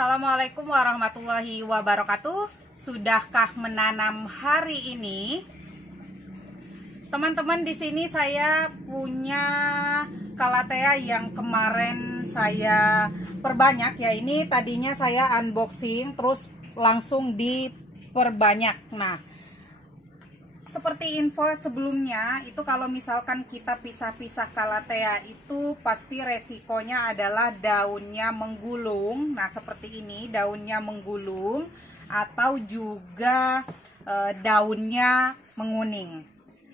Assalamualaikum warahmatullahi wabarakatuh. Sudahkah menanam hari ini? Teman-teman, di sini saya punya Calathea yang kemarin saya perbanyak ya. Ini tadinya saya unboxing terus langsung diperbanyak. Nah, seperti info sebelumnya, itu kalau misalkan kita pisah-pisah Calathea itu pasti resikonya adalah daunnya menggulung. Nah, seperti ini daunnya menggulung atau juga daunnya menguning.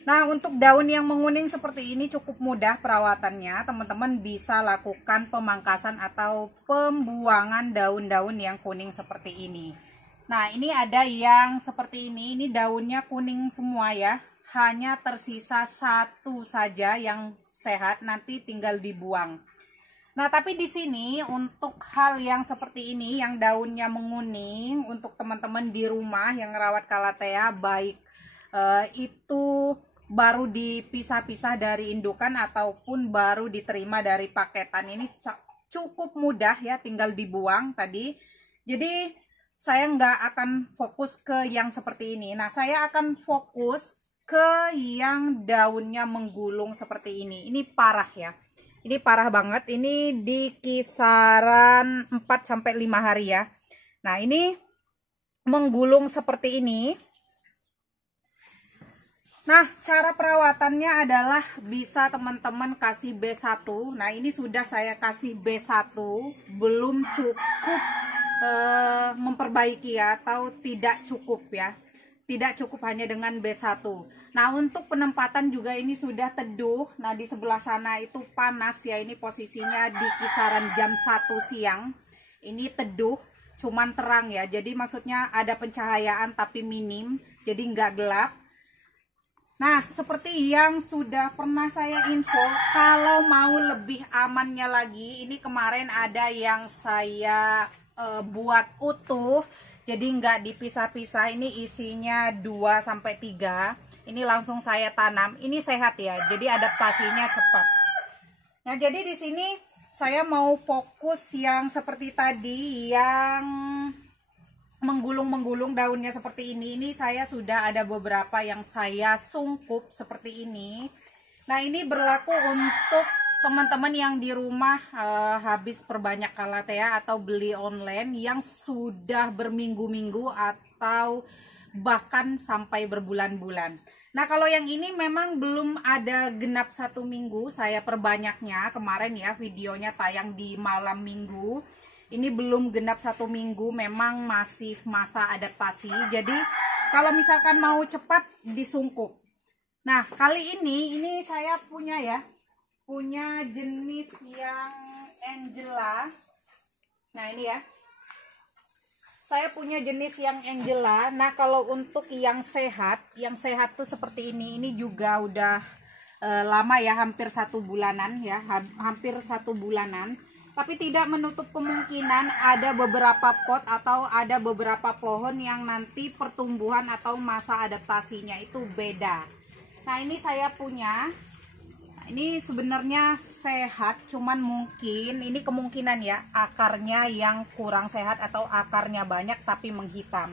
Nah, untuk daun yang menguning seperti ini cukup mudah perawatannya. Teman-teman bisa lakukan pemangkasan atau pembuangan daun-daun yang kuning seperti ini. Nah, ini ada yang seperti ini daunnya kuning semua ya. Hanya tersisa satu saja yang sehat, nanti tinggal dibuang. Nah, tapi di sini untuk hal yang seperti ini, yang daunnya menguning, untuk teman-teman di rumah yang merawat Calathea, baik itu baru dipisah-pisah dari indukan ataupun baru diterima dari paketan, ini cukup mudah ya, tinggal dibuang tadi. Jadi saya nggak akan fokus ke yang seperti ini. Nah, saya akan fokus ke yang daunnya menggulung seperti ini. Ini parah ya. Ini parah banget. Ini di kisaran 4-5 hari ya. Nah, ini menggulung seperti ini. Nah, cara perawatannya adalah bisa teman-teman kasih B1. Nah, ini sudah saya kasih B1. Belum cukup memperbaiki ya, atau tidak cukup ya, tidak cukup hanya dengan B1. Nah, untuk penempatan juga ini sudah teduh. Nah, di sebelah sana itu panas ya, ini posisinya di kisaran jam 1 siang. Ini teduh, cuman terang ya, jadi maksudnya ada pencahayaan tapi minim, jadi nggak gelap. Nah, seperti yang sudah pernah saya info, kalau mau lebih amannya lagi, ini kemarin ada yang saya buat utuh, jadi nggak dipisah-pisah. Ini isinya 2-3. Ini langsung saya tanam. Ini sehat ya, jadi adaptasinya cepat. Nah, jadi di sini saya mau fokus yang seperti tadi, yang menggulung daunnya seperti ini. Ini saya sudah ada beberapa yang saya sungkup seperti ini. Nah, ini berlaku untuk teman-teman yang di rumah habis perbanyak Calathea atau beli online yang sudah berminggu-minggu atau bahkan sampai berbulan-bulan. Nah, kalau yang ini memang belum ada genap 1 minggu saya perbanyaknya. Kemarin ya videonya tayang di malam minggu. Ini belum genap 1 minggu, memang masih masa adaptasi. Jadi kalau misalkan mau cepat disungkup. Nah, kali ini saya punya jenis yang Angela. Nah, ini ya, saya punya jenis yang Angela. Nah, kalau untuk yang sehat tuh seperti ini juga udah lama ya, hampir 1 bulanan ya, hampir 1 bulanan. Tapi tidak menutup kemungkinan ada beberapa pot atau ada beberapa pohon yang nanti pertumbuhan atau masa adaptasinya itu beda. Nah, ini saya punya. Ini sebenarnya sehat, cuman mungkin ini kemungkinan ya akarnya yang kurang sehat atau akarnya banyak tapi menghitam.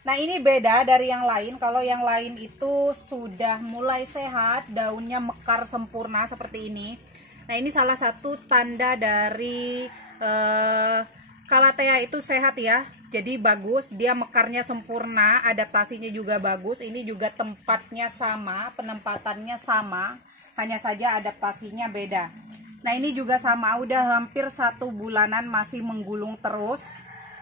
Nah, ini beda dari yang lain. Kalau yang lain itu sudah mulai sehat, daunnya mekar sempurna seperti ini. Nah, ini salah satu tanda dari Calathea itu sehat ya. Jadi bagus, dia mekarnya sempurna, adaptasinya juga bagus. Ini juga tempatnya sama, penempatannya sama. Hanya saja adaptasinya beda. Nah, ini juga sama, udah hampir 1 bulanan masih menggulung terus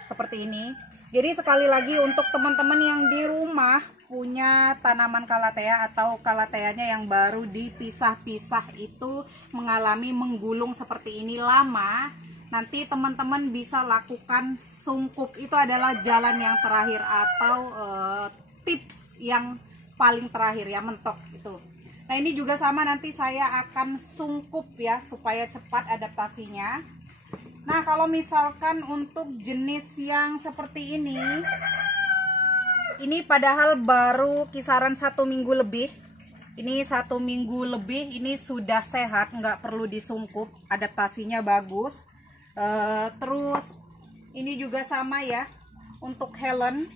seperti ini. Jadi sekali lagi untuk teman-teman yang di rumah punya tanaman Calathea atau Calatheanya yang baru dipisah-pisah itu mengalami menggulung seperti ini lama, nanti teman-teman bisa lakukan sungkup. Itu adalah jalan yang terakhir atau tips yang paling terakhir ya, mentok itu. Nah, ini juga sama, nanti saya akan sungkup ya supaya cepat adaptasinya. Nah, kalau misalkan untuk jenis yang seperti ini padahal baru kisaran 1 minggu lebih. Ini 1 minggu lebih, ini sudah sehat, nggak perlu disungkup, adaptasinya bagus. Terus Ini juga sama ya. Untuk Helen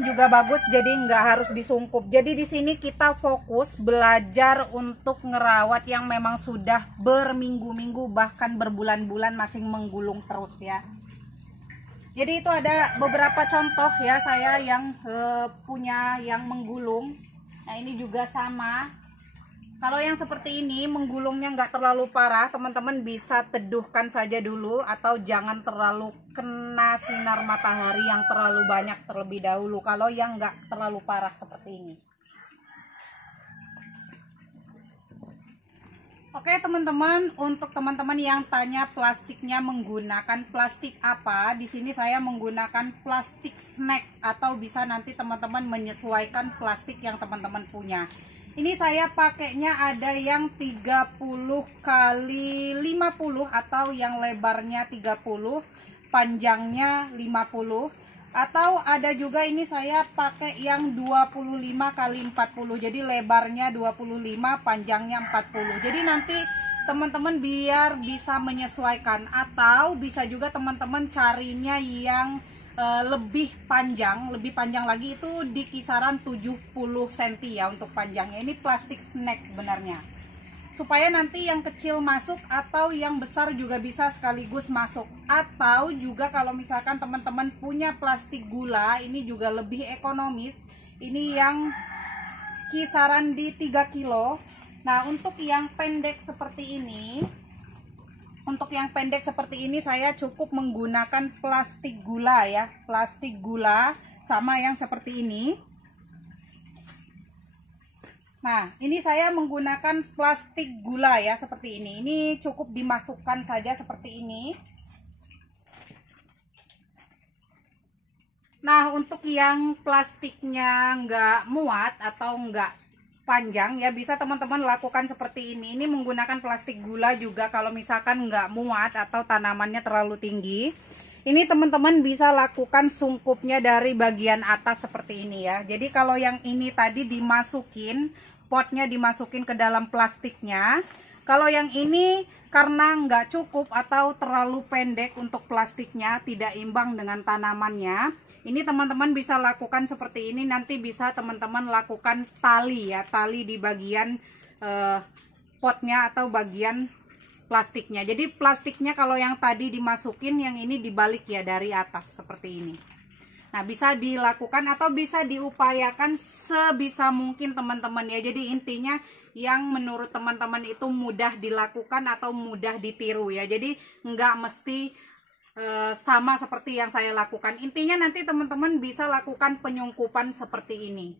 juga bagus, jadi nggak harus disungkup. Jadi di sini kita fokus belajar untuk ngerawat yang memang sudah berminggu-minggu bahkan berbulan-bulan masih menggulung terus ya. Jadi itu ada beberapa contoh ya saya yang punya yang menggulung. Nah ini juga sama. Kalau yang seperti ini menggulungnya nggak terlalu parah, teman-teman bisa teduhkan saja dulu atau jangan terlalu kena sinar matahari yang terlalu banyak terlebih dahulu. Kalau yang nggak terlalu parah seperti ini. Oke teman-teman, untuk teman-teman yang tanya plastiknya menggunakan plastik apa, di sini saya menggunakan plastik snack atau bisa nanti teman-teman menyesuaikan plastik yang teman-teman punya. Ini saya pakainya ada yang 30 kali 50 atau yang lebarnya 30, panjangnya 50. Atau ada juga ini saya pakai yang 25 kali 40. Jadi lebarnya 25, panjangnya 40. Jadi nanti teman-teman biar bisa menyesuaikan, atau bisa juga teman-teman carinya yang lebih panjang lagi, itu di kisaran 70 cm ya untuk panjangnya. Ini plastik snack sebenarnya, supaya nanti yang kecil masuk atau yang besar juga bisa sekaligus masuk. Atau juga kalau misalkan teman-teman punya plastik gula, ini juga lebih ekonomis. Ini yang kisaran di 3 kilo. Nah untuk yang pendek seperti ini, saya cukup menggunakan plastik gula ya, plastik gula sama yang seperti ini. Nah ini saya menggunakan plastik gula ya, seperti ini. Ini cukup dimasukkan saja seperti ini. Nah untuk yang plastiknya nggak muat atau nggak panjang ya, bisa teman-teman lakukan seperti ini. Ini menggunakan plastik gula juga kalau misalkan nggak muat atau tanamannya terlalu tinggi. Ini teman-teman bisa lakukan sungkupnya dari bagian atas seperti ini ya. Jadi kalau yang ini tadi dimasukin, potnya dimasukin ke dalam plastiknya. Kalau yang ini karena nggak cukup atau terlalu pendek untuk plastiknya, tidak imbang dengan tanamannya, ini teman-teman bisa lakukan seperti ini. Nanti bisa teman-teman lakukan tali ya, tali di bagian potnya atau bagian plastiknya. Jadi plastiknya kalau yang tadi dimasukin, yang ini dibalik ya dari atas seperti ini. Nah bisa dilakukan atau bisa diupayakan sebisa mungkin teman-teman ya. Jadi intinya yang menurut teman-teman itu mudah dilakukan atau mudah ditiru ya. Jadi nggak mesti sama seperti yang saya lakukan. Intinya nanti teman-teman bisa lakukan penyungkupan seperti ini.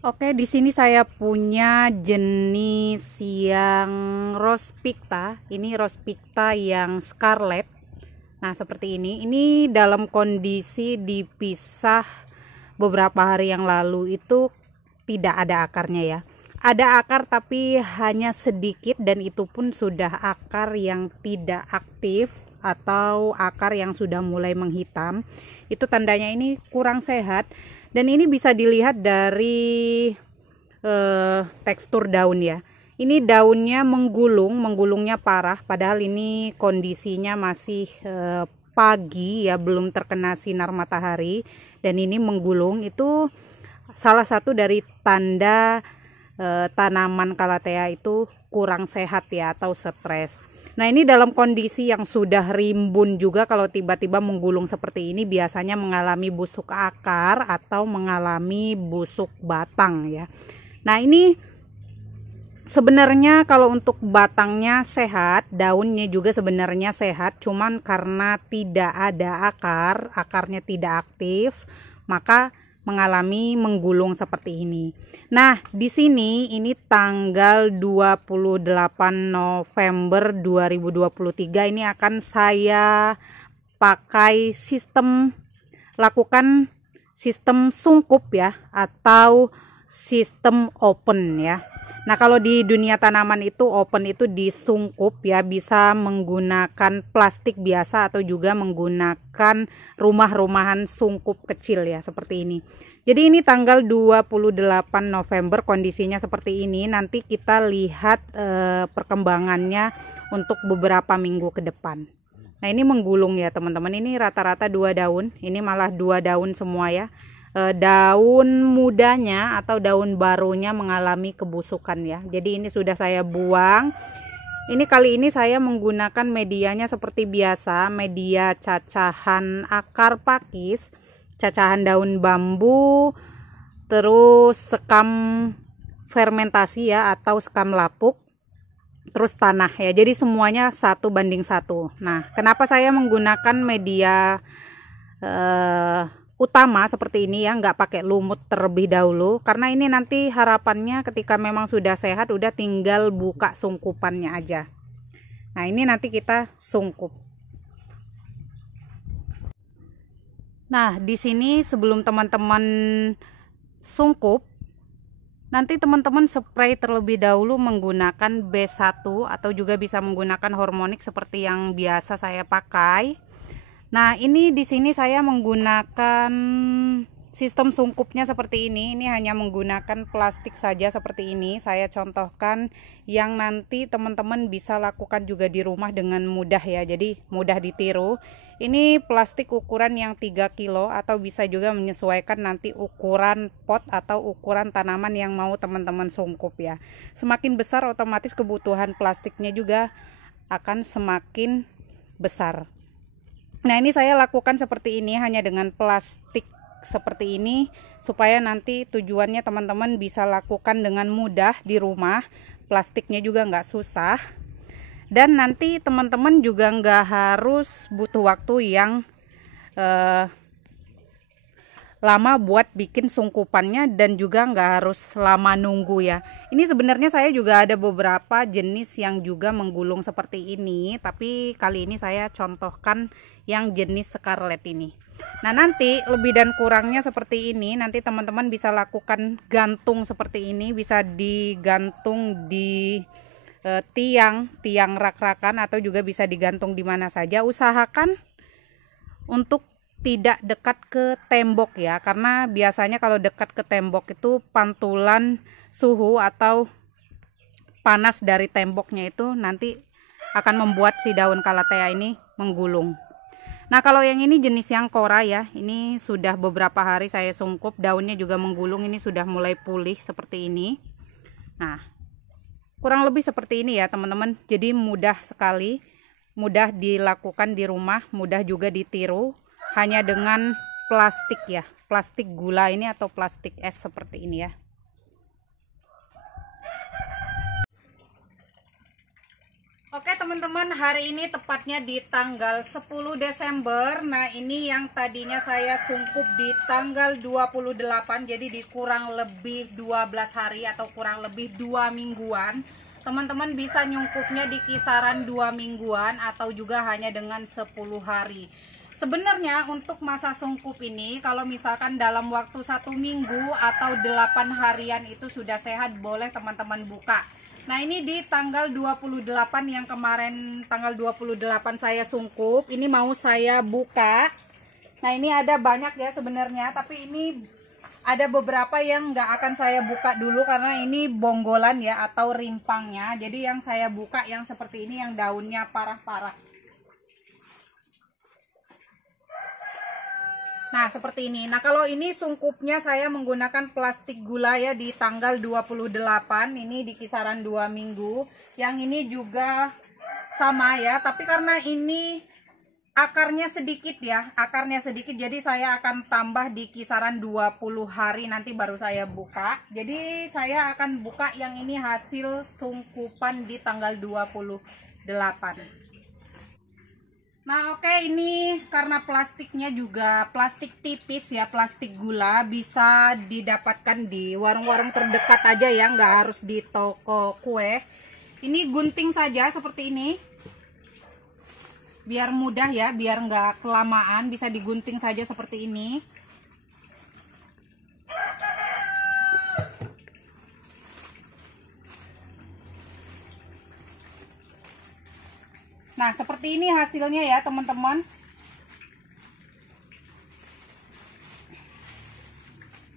Oke, di sini saya punya jenis yang Rose Picta. Ini Rose Picta yang scarlet. Nah, seperti ini. Ini dalam kondisi dipisah beberapa hari yang lalu itu tidak ada akarnya ya. Ada akar tapi hanya sedikit, dan itu pun sudah akar yang tidak aktif atau akar yang sudah mulai menghitam. Itu tandanya ini kurang sehat, dan ini bisa dilihat dari tekstur daun ya. Ini daunnya menggulungnya parah, padahal ini kondisinya masih pagi ya, belum terkena sinar matahari, dan ini menggulung. Itu salah satu dari tanda tanaman Calathea itu kurang sehat ya, atau stres. Nah ini dalam kondisi yang sudah rimbun juga, kalau tiba-tiba menggulung seperti ini biasanya mengalami busuk akar atau mengalami busuk batang ya. Nah ini sebenarnya kalau untuk batangnya sehat, daunnya juga sebenarnya sehat, cuman karena tidak ada akar, akarnya tidak aktif, maka mengalami menggulung seperti ini. Nah, di sini ini tanggal 28 November 2023 ini akan saya pakai lakukan sistem sungkup ya, atau sistem open ya. Nah, kalau di dunia tanaman itu open itu disungkup ya, bisa menggunakan plastik biasa atau juga menggunakan rumah-rumahan sungkup kecil ya, seperti ini. Jadi ini tanggal 28 November kondisinya seperti ini. Nanti kita lihat perkembangannya untuk beberapa minggu ke depan. Nah ini menggulung ya teman-teman, ini rata-rata 2 daun, ini malah 2 daun semua ya. Daun mudanya atau daun barunya mengalami kebusukan ya. Jadi ini sudah saya buang. Ini kali ini saya menggunakan medianya seperti biasa, media cacahan akar pakis, cacahan daun bambu, terus sekam fermentasi ya atau sekam lapuk, terus tanah ya. Jadi semuanya 1:1. Nah, kenapa saya menggunakan media utama seperti ini ya, nggak pakai lumut terlebih dahulu, karena ini nanti harapannya ketika memang sudah sehat udah tinggal buka sungkupannya aja. Nah ini nanti kita sungkup. Nah di sini sebelum teman-teman sungkup, nanti teman-teman spray terlebih dahulu menggunakan B1 atau juga bisa menggunakan hormonik seperti yang biasa saya pakai. Nah, ini di sini saya menggunakan sistem sungkupnya seperti ini. Ini hanya menggunakan plastik saja seperti ini. Saya contohkan yang nanti teman-teman bisa lakukan juga di rumah dengan mudah ya. Jadi mudah ditiru. Ini plastik ukuran yang 3 kilo atau bisa juga menyesuaikan nanti ukuran pot atau ukuran tanaman yang mau teman-teman sungkup ya. Semakin besar otomatis kebutuhan plastiknya juga akan semakin besar. Nah ini saya lakukan seperti ini hanya dengan plastik seperti ini supaya nanti tujuannya teman-teman bisa lakukan dengan mudah di rumah, plastiknya juga nggak susah, dan nanti teman-teman juga nggak harus butuh waktu yang lama buat bikin sungkupannya dan juga nggak harus lama nunggu ya. Ini sebenarnya saya juga ada beberapa jenis yang juga menggulung seperti ini, tapi kali ini saya contohkan yang jenis Scarlet ini. Nah nanti lebih dan kurangnya seperti ini, nanti teman-teman bisa lakukan gantung seperti ini, bisa digantung di tiang rak-rakan atau juga bisa digantung di mana saja. Usahakan untuk tidak dekat ke tembok ya, karena biasanya kalau dekat ke tembok itu pantulan suhu atau panas dari temboknya itu nanti akan membuat si daun calathea ini menggulung. Nah kalau yang ini jenis yang kora ya, ini sudah beberapa hari saya sungkup, daunnya juga menggulung, ini sudah mulai pulih seperti ini. Nah kurang lebih seperti ini ya teman-teman, jadi mudah sekali, mudah dilakukan di rumah, mudah juga ditiru. Hanya dengan plastik ya, plastik gula ini atau plastik es seperti ini ya. Oke teman-teman, hari ini tepatnya di tanggal 10 Desember. Nah ini yang tadinya saya sungkup di tanggal 28, jadi di kurang lebih 12 hari atau kurang lebih 2 mingguan. Teman-teman bisa nyungkupnya di kisaran 2 mingguan atau juga hanya dengan 10 hari. Sebenarnya untuk masa sungkup ini, kalau misalkan dalam waktu 1 minggu atau 8 harian itu sudah sehat, boleh teman-teman buka. Nah ini di tanggal 28 yang kemarin tanggal 28 saya sungkup, ini mau saya buka. Nah ini ada banyak ya sebenarnya, tapi ini ada beberapa yang nggak akan saya buka dulu karena ini bonggolan ya atau rimpangnya. Jadi yang saya buka yang seperti ini, yang daunnya parah-parah. Nah seperti ini. Nah kalau ini sungkupnya saya menggunakan plastik gula ya di tanggal 28, ini di kisaran 2 minggu. Yang ini juga sama ya, tapi karena ini akarnya sedikit ya, akarnya sedikit, jadi saya akan tambah di kisaran 20 hari nanti baru saya buka. Jadi saya akan buka yang ini hasil sungkupan di tanggal 28. Nah oke, ini karena plastiknya juga plastik tipis ya, plastik gula, bisa didapatkan di warung-warung terdekat aja ya, nggak harus di toko kue. Ini gunting saja seperti ini, biar mudah ya, biar nggak kelamaan, bisa digunting saja seperti ini. Nah seperti ini hasilnya ya teman-teman.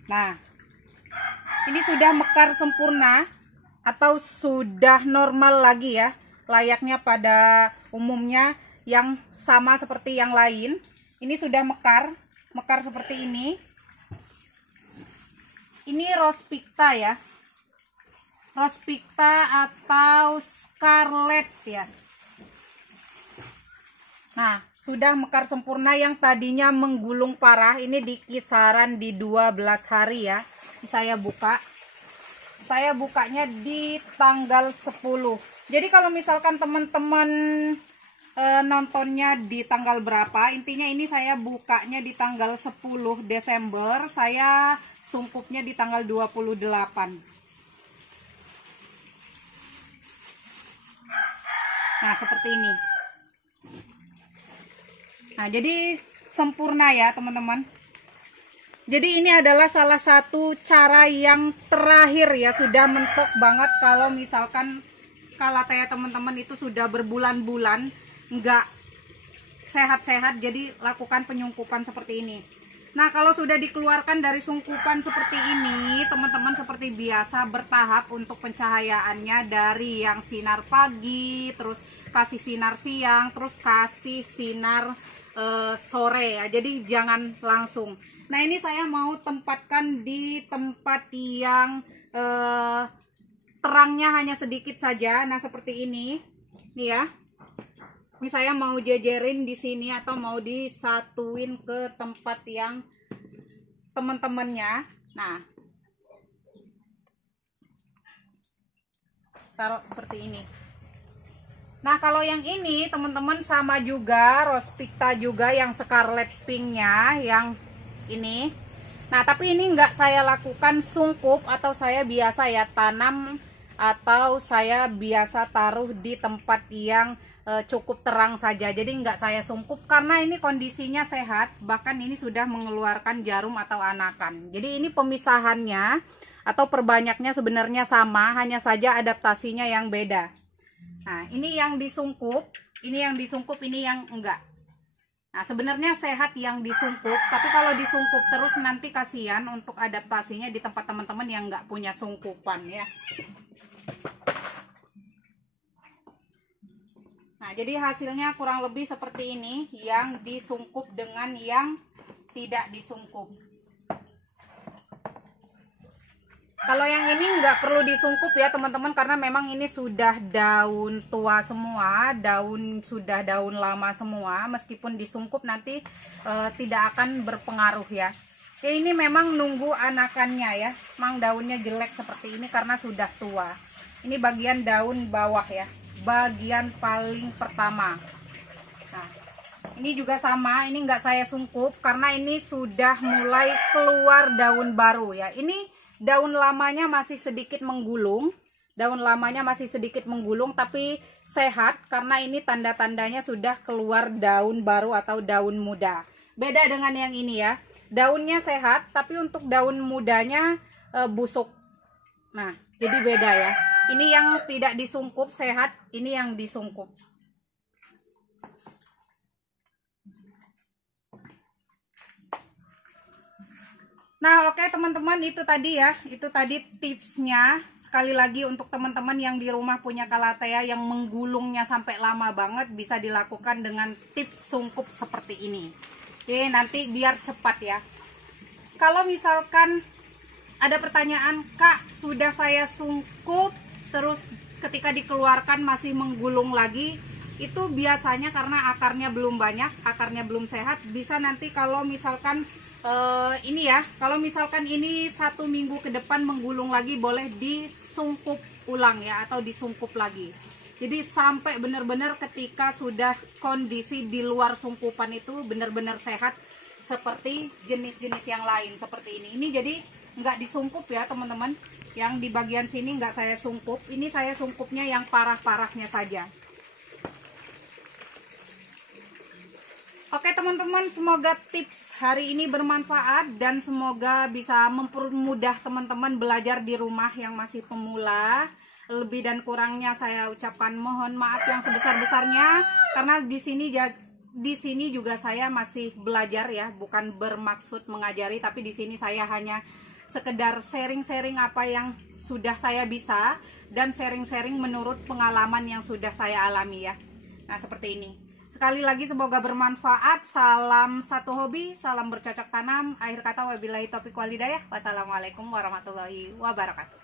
Nah ini sudah mekar sempurna atau sudah normal lagi ya, layaknya pada umumnya. yang sama seperti yang lain. Ini sudah mekar seperti ini. Ini Rose Picta ya, Rose Picta atau Scarlet ya. Nah, sudah mekar sempurna. Yang tadinya menggulung parah ini di kisaran di 12 hari ya. Ini saya buka. Saya bukanya di tanggal 10. Jadi kalau misalkan teman-teman nontonnya di tanggal berapa, intinya ini saya bukanya di tanggal 10 Desember, saya sungkupnya di tanggal 28. Nah, seperti ini. Nah, jadi sempurna ya teman-teman. Jadi ini adalah salah satu cara yang terakhir ya, sudah mentok banget kalau misalkan Calathea teman-teman itu sudah berbulan-bulan nggak sehat-sehat, jadi lakukan penyungkupan seperti ini. Nah, kalau sudah dikeluarkan dari sungkupan seperti ini, teman-teman seperti biasa bertahap untuk pencahayaannya, dari yang sinar pagi, terus kasih sinar siang, terus kasih sinar sore ya. Jadi jangan langsung. Nah, ini saya mau tempatkan di tempat yang terangnya hanya sedikit saja. Nah, seperti ini. Nih ya. Ini saya mau jejerin di sini atau mau disatuin ke tempat yang teman-temannya. Nah, taruh seperti ini. Nah, kalau yang ini teman-teman sama juga, Rose Picta juga yang Scarlet Pinknya yang ini. Nah, tapi ini enggak saya lakukan sungkup, atau saya biasa ya tanam, atau saya biasa taruh di tempat yang cukup terang saja. Jadi enggak saya sungkup karena ini kondisinya sehat, bahkan ini sudah mengeluarkan jarum atau anakan. Jadi ini pemisahannya atau perbanyaknya sebenarnya sama, hanya saja adaptasinya yang beda. Nah, ini yang disungkup, ini yang disungkup, ini yang enggak. Nah, sebenarnya sehat yang disungkup, tapi kalau disungkup terus nanti kasihan untuk adaptasinya di tempat teman-teman yang enggak punya sungkupan ya. Nah, jadi hasilnya kurang lebih seperti ini, yang disungkup dengan yang tidak disungkup. Kalau yang ini nggak perlu disungkup ya teman-teman, karena memang ini sudah daun tua semua, sudah daun lama semua. Meskipun disungkup nanti tidak akan berpengaruh ya. Ini memang nunggu anakannya ya. Memang daunnya jelek seperti ini karena sudah tua. Ini bagian daun bawah ya, bagian paling pertama. Nah, ini juga sama, ini nggak saya sungkup karena ini sudah mulai keluar daun baru ya. Ini daun lamanya masih sedikit menggulung, tapi sehat karena ini tanda-tandanya sudah keluar daun baru atau daun muda. Beda dengan yang ini ya, daunnya sehat tapi untuk daun mudanya busuk. Nah, jadi beda ya. Ini yang tidak disungkup sehat, ini yang disungkup. Nah, oke teman-teman, itu tadi ya, itu tadi tipsnya. Sekali lagi untuk teman-teman yang di rumah punya Calathea yang menggulungnya sampai lama banget, bisa dilakukan dengan tips sungkup seperti ini. Oke, nanti biar cepat ya. Kalau misalkan ada pertanyaan, Kak, sudah saya sungkup, terus ketika dikeluarkan masih menggulung lagi, itu biasanya karena akarnya belum banyak, akarnya belum sehat. Bisa nanti kalau misalkan ini ya, kalau misalkan ini 1 minggu ke depan menggulung lagi, boleh disungkup ulang ya, atau disungkup lagi. Jadi sampai benar-benar ketika sudah kondisi di luar sungkupan itu benar-benar sehat seperti jenis-jenis yang lain seperti ini. Ini jadi nggak disungkup ya teman-teman, yang di bagian sini nggak saya sungkup. Ini saya sungkupnya yang parah-parahnya saja. Oke teman-teman, semoga tips hari ini bermanfaat dan semoga bisa mempermudah teman-teman belajar di rumah yang masih pemula. Lebih dan kurangnya saya ucapkan mohon maaf yang sebesar-besarnya, karena di sini juga saya masih belajar ya, bukan bermaksud mengajari, tapi di sini saya hanya sekedar sharing-sharing apa yang sudah saya bisa dan sharing-sharing menurut pengalaman yang sudah saya alami ya. Nah, seperti ini. sekali lagi semoga bermanfaat. Salam satu hobi, salam bercocok tanam. Akhir kata wabillahi taufiq wal hidayah. Wassalamualaikum warahmatullahi wabarakatuh.